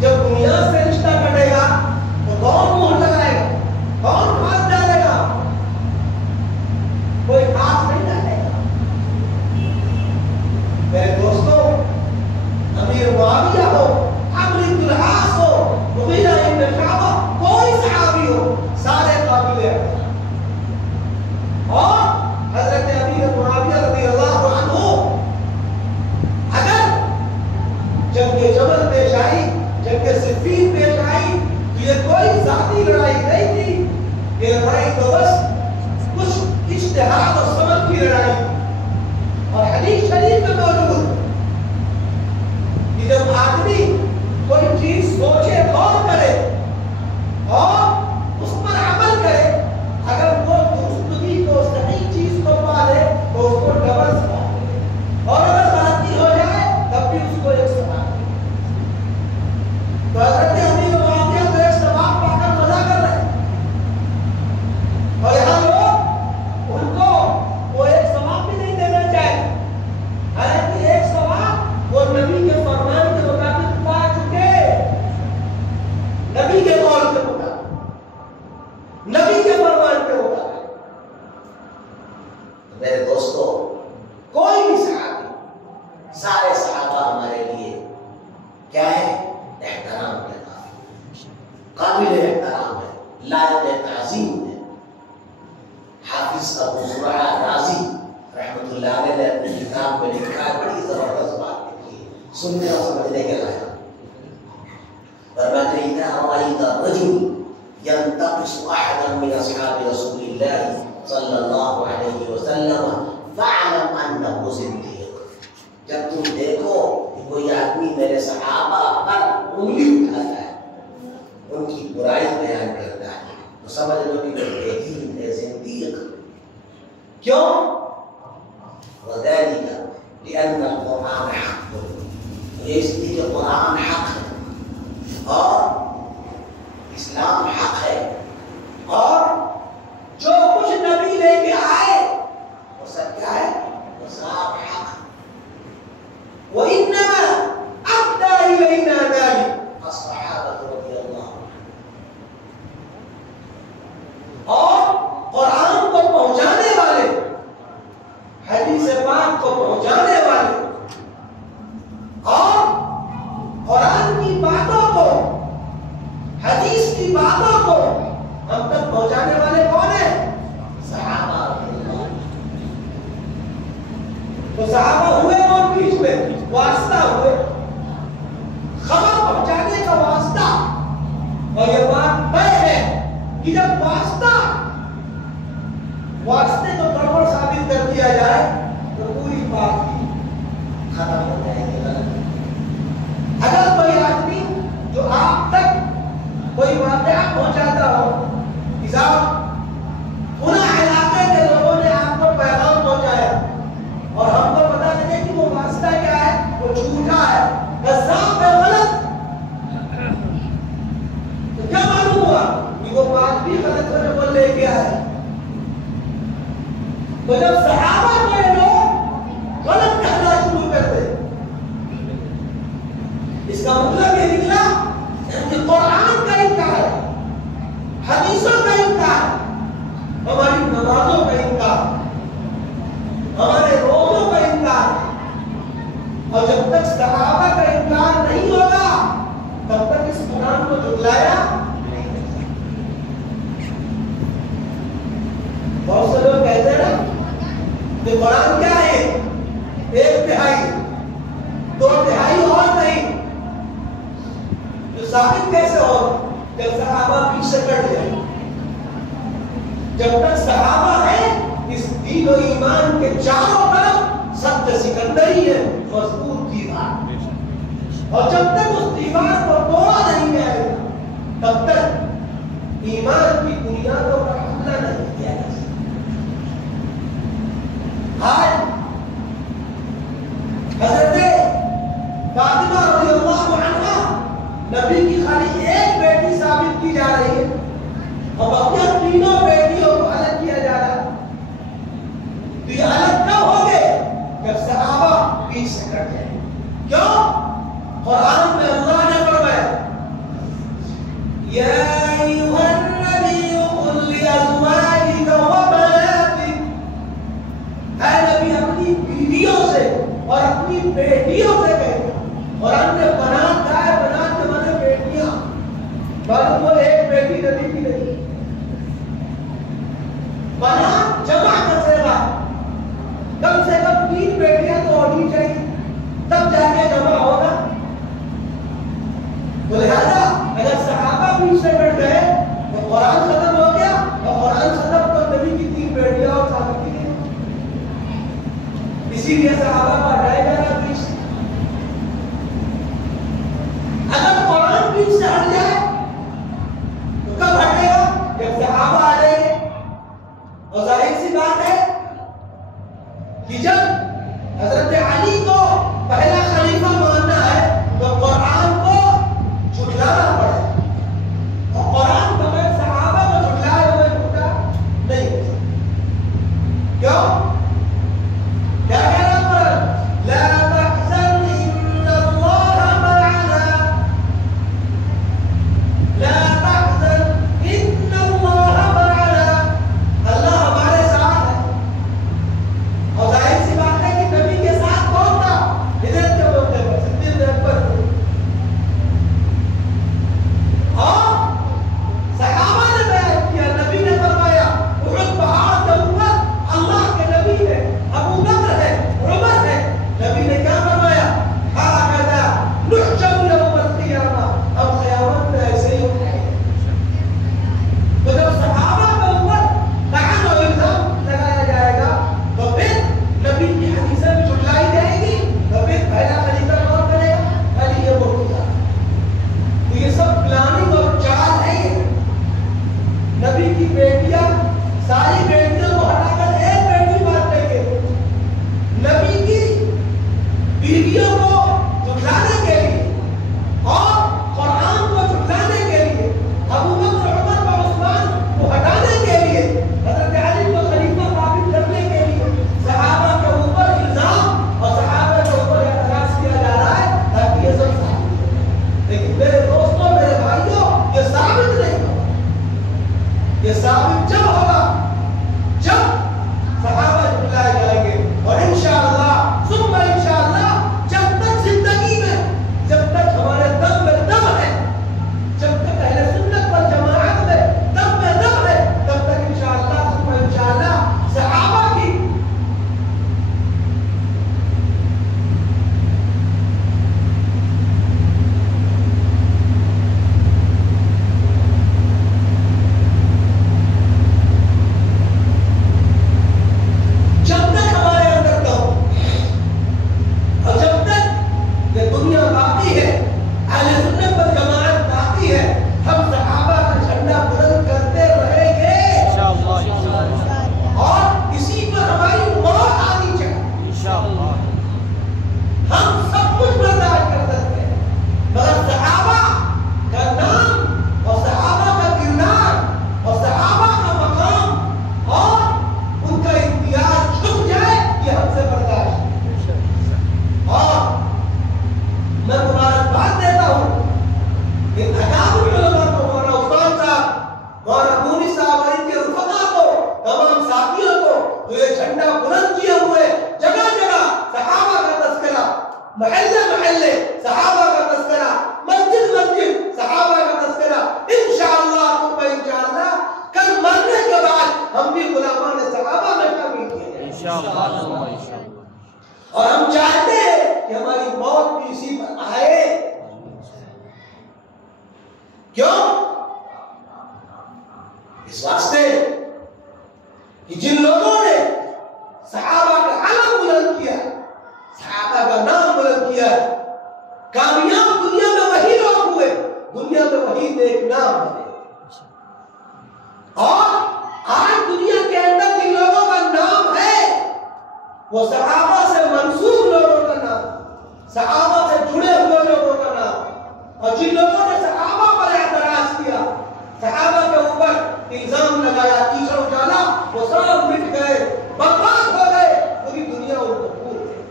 جب بنیاد سے رشتہ کٹے گا تو کون مہر لگائے گا؟ کون ہاتھ ڈالے گا؟ کوئی ہاتھ نہیں ڈالے گا. میرے دوستوں، امیر معاویہ ہو، عمرو بن العاص ہو، مغیرہ بن شعبہ، کوئی صحابی ہو، سارے قابل احترام. اور حضرت امیر معاویہ رضی اللہ عنہ اگر جنگ جمل پیش آئی، جنگ صفین پیش آئی، یہ کوئی ذاتی لڑائی نہیں تھی. یہ لڑائی تو بس کچھ اجتہاد اور سمجھ کی لڑائی تھی. اور حدیث شریف میں موجود کہ جب آدمی کوئی چیز سوچے، غور کرے اور اس پر عمل کرے، اگر وہ درستگی کو صحیح چیز کو پالے تو اس کو ڈبل ثواب ملے، اور اگر غلطی ہو جائے تب بھی اس کو ایک ثواب ملے. تو حضرت امیر معاویہ تو ایک ثواب پا کر مزہ کر رہے ہیں، اور یہاں لوگ ان کو وہ ایک ثواب بھی نہیں دینا چاہے. حالانکہ ایک ثواب وہ نبی کے فرمان کے مطابق پا چکے، نبی کے قول کے مطابق، نبی کے فرمان کے مطابق. میرے دوستو، کوئی بھی صحابی، سارے صحابہ ہمارے لیے کیا ہے؟ احترام کے قابل احترام ہے، لائق تعظیم ہے. حافظ ابو زرعہ رازی رحمۃ اللہ علیہ نے اپنی کتاب میں لکھا ہے، بڑی زبردست بات لکھی ہے، سننے اور سمجھنے کے لائق. فرماتے ہیں اذا رأيت الرجل ينتقص احدا من اصحاب رسول الله صلی اللہ علیہ وسلم فاعلم انه زنديق. جب تم دیکھو کہ کوئی آدمی میرے صحابہ پر انگلی اٹھاتا ہے، ان کی برائی بیان کرتا ہے، تو سمجھ لو کہ وہ بے دین ہے، زندیق. کیوں؟ وذلك لأن القرآن حق. یہ اس لیے کہ قرآن حق ہے اور اسلام حق ہے، اور جو کچھ نبی لے کے آئے وہ سب کیا ہے؟ وہ سب حق. وَإِنَّمَا أَدَّى إِلَيْنَا ذَلِكَ الصَّحَابَةُ رضی اللہ عنہم. اور قرآن کو پہنچانے والے، حدیث پاک کو پہنچانے والے، اور قرآن کی باتوں کو، حدیث کی باتوں کو ہم تک پہنچانے والے کون ہیں؟ صحابہ. تو صحابہ ہوئے اور بیچ میں واسطہ ہوئے، خبر پہنچانے کا واسطہ. اور یہ بات طے ہے کہ جب واسطے کو گڑبڑ ثابت کر دیا جائے تو پوری بات ہی ختم ہو جائے گی. اگر کوئی آدمی جو آپ تک کوئی واقعہ پہنچاتا ہو، پورا علاقے کے لوگوں نے آپ کو پیغام پہنچایا اور ہم کو پتا لگے کہ وہ واسطہ کیا ہے؟ وہ جھوٹا ہے، کذاب ہے، غلط، تو کیا معلوم ہوا کہ وہ بات بھی غلط ہے وہ لے کے آئے. تو جب صحابہ کو یہ لوگ غلط کہنا شروع کرتے، اس کا مطلب یہ نکلا کہ قرآن کا انکار، حدیثوں کا انکار، ہماری نمازوں کا انکار، ہمارے روزوں کا انکار. اور جب تک صحابہ کا انکار نہیں ہوگا تب تک اس قرآن کو جھٹلایا نہیں. بہت سے لوگ کہتے ہیں نا کہ قرآن کیا ہے؟ 1/3، 2/3 اور نہیں. جو ثابت کیسے ہو؟ جب صحابہ پیچھے کٹ جائے. جب تک صحابہ ہیں اس دین و ایمان کے چاروں طرف سب سکندری ہے، مضبوط دیوار، اور جب تک اس دیوار کو توڑا نہیں جائے گا تب تک ایمان کی بنیادوں پر حملہ نہیں کیا جا سکتا. آج حضرت قرآن میں اللہ نے فرمایا یا ایھا النبی قل لازواجک وبناتک، اے نبی اپنی بیویوں سے اور اپنی بیٹیوں سے کہتے ہیں، اور ہم نے بنات کا ہے، بنات کے معنی بیٹیاں، بس وہ ایک بیٹی نبی کی نہیں، بنات جمع کا صیغہ، کم سے کم 3 بیٹیاں تو ہونی چاہیے تب جا کے جمع ہوگا۔ تو لہذا اگر صحابہ بھی سے بیٹھ گئے تو قرآن ختم ہو گیا، اور قرآن ختم تو نبی کی 3 بیٹیاں اور صحابہ کی نہیں، اسی لیے صحابہ کو ہٹایا جا رہا بیچ سے۔ اگر قرآن بیچ سے ہٹ جائے تو کب ہٹے گا؟ جب صحابہ آ جائیں گے، اور ظاہر سی بات ہے کہ جب حضرت علی کو پہلا خلیفہ ماننا ہے تو قرآن کو جھٹلانا پڑے، اور قرآن بغیر صحابہ کو جھٹلائے ہوئے جھوٹا نہیں ہو سکتا۔ کیوں؟ کیا کہہ رہا قرآن؟ لا تحزن ان اللہ معنا، لا تحزن ان اللہ معنا، اللہ ہمارے ساتھ ہے۔ اور ظاہر سی بات ہے کہ نبی کے ساتھ کون تھا؟ ہدایت کے موقع پر صدیق اکبر، اور صحابہ نے بیعت کیا، نبی نے فرمایا احد پہاڑ کے اوپر اللہ کے نبی ہے، ابو بکر ہے، عمر ہے، نبی نے کیا فرمایا؟ ہاکذا نحشر یوم القیامہ، اب قیامت میں ایسے ہی اٹھائے گئے۔ تو جب صحابہ کے اوپر لعن و الزام لگایا جائے گا تو پھر نبی کی حدیثیں بھی جھٹلائی جائے گی، تو پھر پہلا خلیفہ کون کرے گا؟ علی مرتضیٰ۔ تو یہ سب پلاننگ اور چال ہے۔ یہ نبی کی بیٹیاں، ساری بیٹیوں کو ہٹا کر ایک بیٹی بات لیں گے، نبی کی بیویوں کو جھٹلانے کے لیے اور قرآن کو جھٹلانے کے لیے، ابو بکر، عمر اور عثمان کو ہٹانے کے لیے، حضرت علی کو خلیفہ ثابت کرنے کے لیے صحابہ کے اوپر الزام اور صحابہ کے اوپر اعتراض کیا جا رہا ہے تاکہ یہ سب ثابت ہو۔ لیکن میرے دوستوں، میرے بھائیوں، یہ ثابت نہیں ہوگا۔ یہ ثابت جب ہوگا جب صحابہ جھٹلائے جائیں گے، اور انشاءاللہ ثم انشاءاللہ جب تک زندگی میں، جب تک ہمارے دم میں دم ہے، جب تک اہل سنت والجماعت میں دم ہے، تب تک انشاءاللہ ثم انشاءاللہ صحابہ کی اور ہم چاہتے ہیں کہ ہماری موت بھی اسی پر آئے۔ کیوں؟ اس واسطے کہ جن لوگوں نے صحابہ کا علم بلند کیا، صحابہ کا نام بلند کیا، کامیاب دنیا میں وہی لوگ ہوئے، دنیا میں وہی نیک نام بنے۔ اور آج دنیا کے اندر جن لوگوں کا نام ہے وہ صحابہ سے منسوب لوگوں کا نام، صحابہ سے جڑے ہوئے لوگوں کا نام، اور جن لوگوں نے صحابہ پر اعتراض کیا، صحابہ کے اوپر الزام لگایا، کیچڑ ڈالا، وہ سب مٹ گئے، برباد ہو گئے، پوری دنیا ان کو بھول گئی۔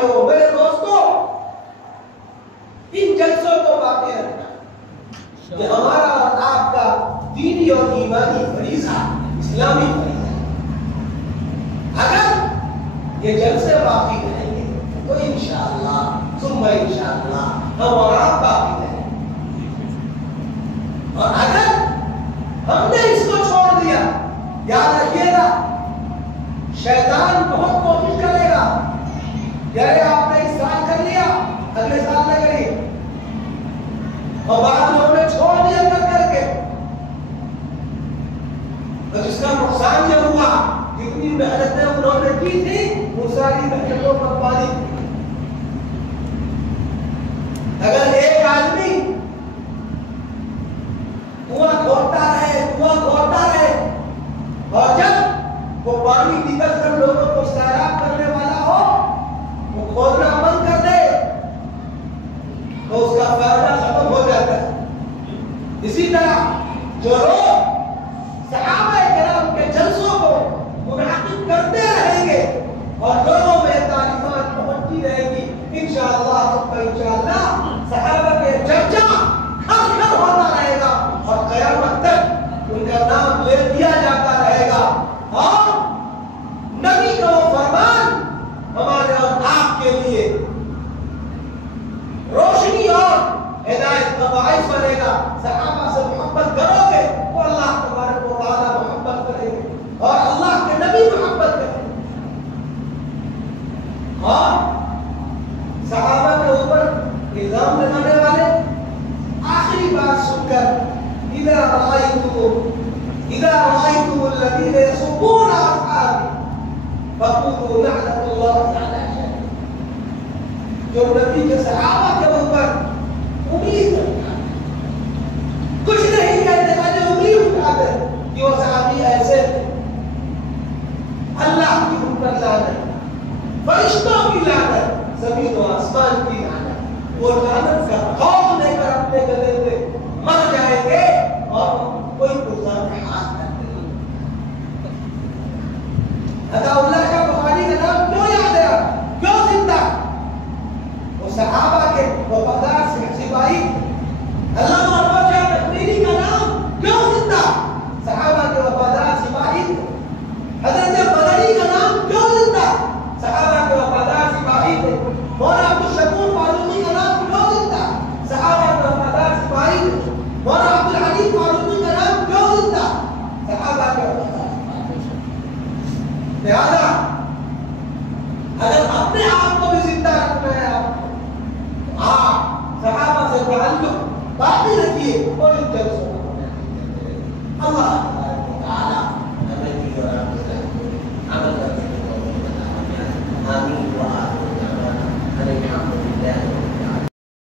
بھائیوں، میرے دوستوں، ان جلسوں کو باقی رکھنا کہ ہمارا اور آپ کا دینی اور ایمانی فریضہ، اسلامی فریضہ، اگر یہ جلسے باقی رہیں گے تو انشاءاللہ ثم انشاءاللہ ہم اور آپ باقی رہیں گے، اور اگر ہم نے اس کو چھوڑ دیا، یاد رکھیے گا شیطان بہت کوشش کرے گا کہ آپ نے اس سال کر لیا اگلے سال نہ کریے، اور بعد میں انہیں چھوڑ دیا کر کے، تو جس کا نقصان یہ ہوا جتنی محنتیں انہوں نے کی تھی وہ ساری محنتوں پر پانی۔ اگر ایک آدمی کنواں کھودتا رہے اور جب وہ پانی نکل کر لوگوں کو سیراب کرنے والا ہو وہ کھودنا بند کر دے تو اس کا فائدہ ختم ہو جاتا ہے۔ اسی طرح جو لوگ صحابہ کرام کے جلسوں کو منعقد کرتے رہیں گے اور لوگوں میں تعلیمات پہنچتی رہے گی، انشاءاللہ صحابہ کے چرچا گھر گھر ہوتا رہے گا اور قیامت تک ان کا نام لے دیا جاتا رہے گا، اور نبی کا وہ فرمان ہمارے اور آپ کے لیے روشنی اور ہدایت کا باعث بنے گا۔ صحابہ سے محبت کرو گے تو اللہ تبارک و تعالیٰ محبت کرے گے اور اللہ کے نبی محبت کرے گے، اور صحابہ کے اوپر الزام لگانے والے آخری بات سن کر اذا رأيتم الذين يسبون أصحابي فقولوا لعنة الله على شيء، جو نبی کے صحابہ کے اوپر انگلی کرتا ہے، کچھ نہیں کہتے خالی انگلی اٹھاتے کہ وہ صحابی ایسے تھے، اللہ کی ان پر لعنت، فرشتوں کی لعنت، زمین و آسمان کی لعنت، وہ لعنت کا خوف لے کر اپنے گلے پہ مر جائیں گے اور کوئی گزار ہاتھ کرتے ہیں۔ عطا اللہ شاہ بخاری کا نام کیوں یاد ہے، کیوں زندہ؟ وہ صحابہ کے وفادار سپاہی۔ علامہ روشن کشمیری کا نام کیوں زندہ؟ صحابہ کے وفادار سپاہی۔ حضرت بدری کا نام کیوں زندہ؟ صحابہ کے وفادار سپاہی تھے۔ مولانا عبدالشکور فاروقی کا نام کیوں زندہ؟ صحابہ کے وفادار سپاہی تھے۔ مولانا عبدالحلیم فاروقی کا نام کیوں زندہ؟ صحابہ کے وفادار سپاہی۔ لہذا